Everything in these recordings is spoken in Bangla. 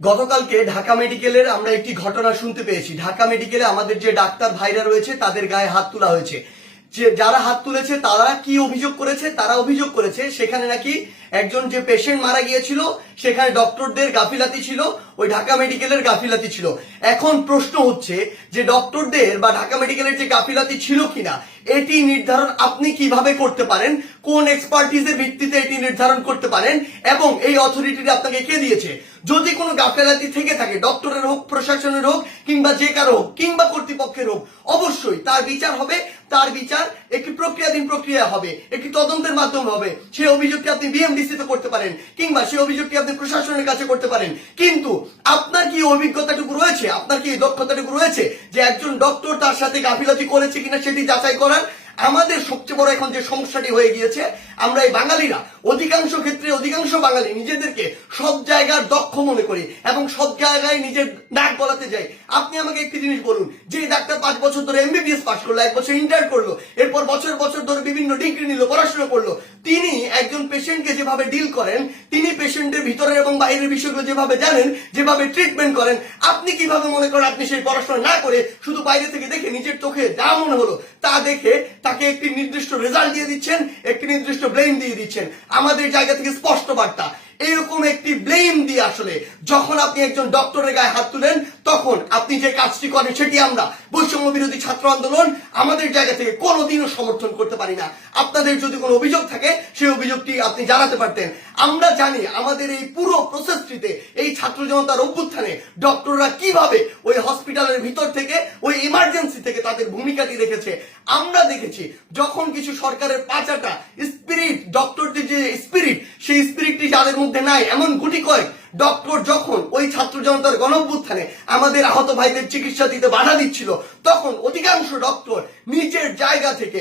গতকালকে ঢাকা মেডিকেলের আমরা একটি ঘটনা শুনতে পেয়েছি। ঢাকা মেডিকেলে আমাদের যে ডাক্তার ভাইরা রয়েছে তাদের গায়ে হাত তোলা হয়েছে। যে যারা হাত তুলেছে তারা কি অভিযোগ করেছে? তারা অভিযোগ করেছে সেখানে নাকি একজন যে পেশেন্ট মারা গিয়েছিল সেখানে ডক্টরদের গাফিলাতি ছিল, ওই ঢাকা মেডিকেলের গাফিলাতি ছিল। এখন প্রশ্ন হচ্ছে যে ডক্টরদের বা ঢাকা মেডিকেলের যে গাফিলাতি ছিল কিনা এটি নির্ধারণ আপনি কিভাবে করতে পারেন, কোন এক্সপার্টিজের ভিত্তিতে এটি নির্ধারণ করতে পারেন এবং এই অথরিটিটি আপনাকে কে দিয়েছে? যদি কোনো গাফিলাতি থেকে থাকে, ডক্টরের হোক, প্রশাসনের হোক, কিংবা যে কারো হোক, কিংবা কর্তৃপক্ষের হোক, অবশ্যই তার বিচার হবে। তার বিচার একটি প্রক্রিয়াধীন প্রক্রিয়া হবে, একটি তদন্তের মাধ্যমে হবে। সেই অভিযোগটি আপনি বিএমডিসি তে করতে পারেন কিংবা সেই অভিযোগটি আপনি প্রশাসনের কাছে করতে পারেন। কিন্তু আপনার কি অভিজ্ঞতাটুকু রয়েছে, আপনার কি দক্ষতাটুকু রয়েছে যে একজন ডক্টর তার সাথে গাফিলতি করেছে কিনা সেটি যাচাই করার? আমাদের সবচেয়ে বড় এখন যে সমস্যাটি হয়ে গিয়েছে, আমরা এই বাঙালিরা অধিকাংশ ক্ষেত্রে অধিকাংশ বাঙালি নিজেদেরকে সব জায়গার দক্ষ মনে করি এবং সব জায়গায় নিজের নাক গলাতে যাই। আপনি আমাকে একটি জিনিস বলুন, যে ডাক্তার 5 বছর ধরে এমবিবিএস পাস করলো, 1 বছর ইন্টার করলো, এরপর বছর বছর ধরে বিভিন্ন ডিগ্রি নিল, পড়াশোনা করলো, তিনি একজন পেশেন্টকে যেভাবে ডিল করেন, তিনি পেশেন্টের ভিতরের এবং বাইরের বিষয়গুলো যেভাবে জানেন, যেভাবে ট্রিটমেন্ট করেন, আপনি কিভাবে মনে করেন আপনি সেই পড়াশোনা না করে শুধু বাইরে থেকে দেখে নিজের চোখে যা মনে হলো তা দেখে তাকে একটি নির্দিষ্ট রেজাল্ট দিয়ে দিচ্ছেন, একটি নির্দিষ্ট ব্লেম দিয়ে দিচ্ছেন? আমাদের জায়গা থেকে স্পষ্ট বার্তা, এরকম একটি ব্লেম দিয়ে আসলে যখন আপনি একজন ডক্টরের গায়ে হাত তুলেন তখন আপনি যে কাজটি করেন সেটি আমরা বৈষম্য বিরোধী ছাত্র আন্দোলন আমাদের জায়গা থেকে কোনোদিনও সমর্থন করতে পারি না। আপনাদের যদি কোনো অভিযোগ থাকে সেই অভিযোগটি আপনি জানাতে পারতেন। আমরা জানি আমাদের এই পুরো প্রসেসটিতে, এই ছাত্র জনতার অভ্যুত্থানে ডক্টররা কিভাবে ওই হসপিটালের ভিতর থেকে, ওই ইমার্জেন্সি থেকে তাদের ভূমিকাটি রেখেছে। আমরা দেখেছি যখন কিছু সরকারের পাঁচাটা স্পিরিট, ডক্টরদের যে স্পিরিট, সেই স্পিরিটটি যাদের মধ্যে নাই, এমন গুটি কয়েক ডক্টর যখন ওই ছাত্র জনতার গণঅভ্যুত্থানে আমাদের আহত ভাইদের চিকিৎসা দিতে বাধা দিচ্ছিল, তখন অধিকাংশ ডক্টর নিজের জায়গা থেকে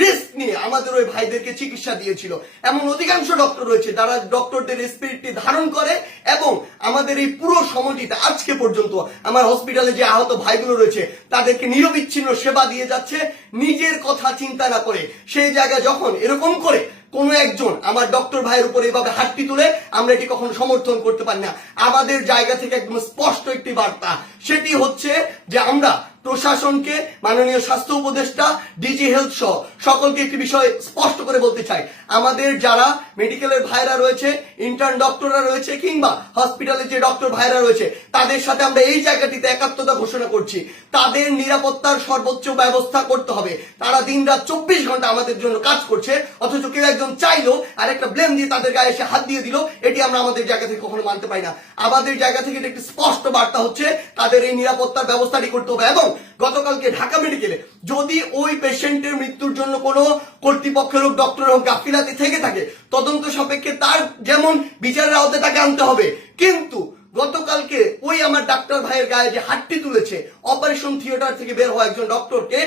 রিস্ক নিয়ে আমাদের ওই ভাইদেরকে চিকিৎসা দিয়েছিল। এমন অধিকাংশ ডক্টর রয়েছে যারা ডক্টরদের স্পিরিটটি ধারণ করে এবং আমাদের এই পুরো সময়টিতে আজকে পর্যন্ত আমার হসপিটালে যে আহত ভাইগুলো রয়েছে তাদেরকে নিরবিচ্ছিন্ন সেবা দিয়ে যাচ্ছে, নিজের কথা চিন্তা না করে। সেই জায়গায় যখন এরকম করে কোন একজন আমার ডক্টর ভাইয়ের উপর এইভাবে হাতটি তুলে, আমরা এটি কখনো সমর্থন করতে পারি না। আমাদের জায়গা থেকে একদম স্পষ্ট একটি বার্তা, সেটি হচ্ছে যে আমরা প্রশাসনকে, মাননীয় স্বাস্থ্য উপদেষ্টা, ডিজি হেলথ সহ সকলকে একটি বিষয় স্পষ্ট করে বলতে চাই, আমাদের যারা মেডিকেলের ভাইরা রয়েছে, ইন্টার্ন ডক্টররা রয়েছে, কিংবা হসপিটালে যে ডক্টর ভাইরা রয়েছে, তাদের সাথে আমরা এই জায়গাটিতে একাত্মতা ঘোষণা করছি। তাদের নিরাপত্তার সর্বোচ্চ ব্যবস্থা করতে হবে। তারা দিনরাত 24 ঘন্টা আমাদের জন্য কাজ করছে, অথচ কেউ একজন চাইলো আর একটা ব্লেম দিয়ে তাদের গায়ে এসে হাত দিয়ে দিল, এটি আমরা আমাদের জায়গা থেকে কখনো মানতে পারি না। আমাদের জায়গা থেকে একটি স্পষ্ট বার্তা হচ্ছে তাদের এই নিরাপত্তার ব্যবস্থাটি করতে হবে। এবং গতকালকে ঢাকা মেডিকেলে যদি ওই পেশেন্টের মৃত্যুর জন্য কোনো কর্তৃপক্ষের হোক, ডক্টর হোক গাফিলাতি থেকে থাকে, তদন্ত সাপেক্ষে তার যেমন বিচারের আওতায় তাকে আনতে হবে। কিন্তু গতকালকে ওই আমার ডাক্তার ভাইয়ের গায়ে যে হাতটি তুলেছে, অপারেশন থিয়েটার থেকে বের হওয়া একজন ডক্টরকে,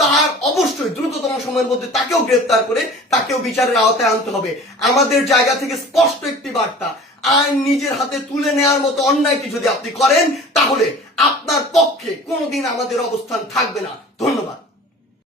তার অবশ্যই দ্রুততম সময়ের মধ্যে তাকেও গ্রেফতার করে তাকেও বিচারের আওতায় আনতে হবে। আমাদের জায়গা থেকে স্পষ্ট একটি বার্তা, আইন নিজের হাতে তুলে নেওয়ার মতো অন্যায়টি যদি আপনি করেন তাহলে আপনার পক্ষে কোনোদিন আমাদের অবস্থান থাকবে না। ধন্যবাদ।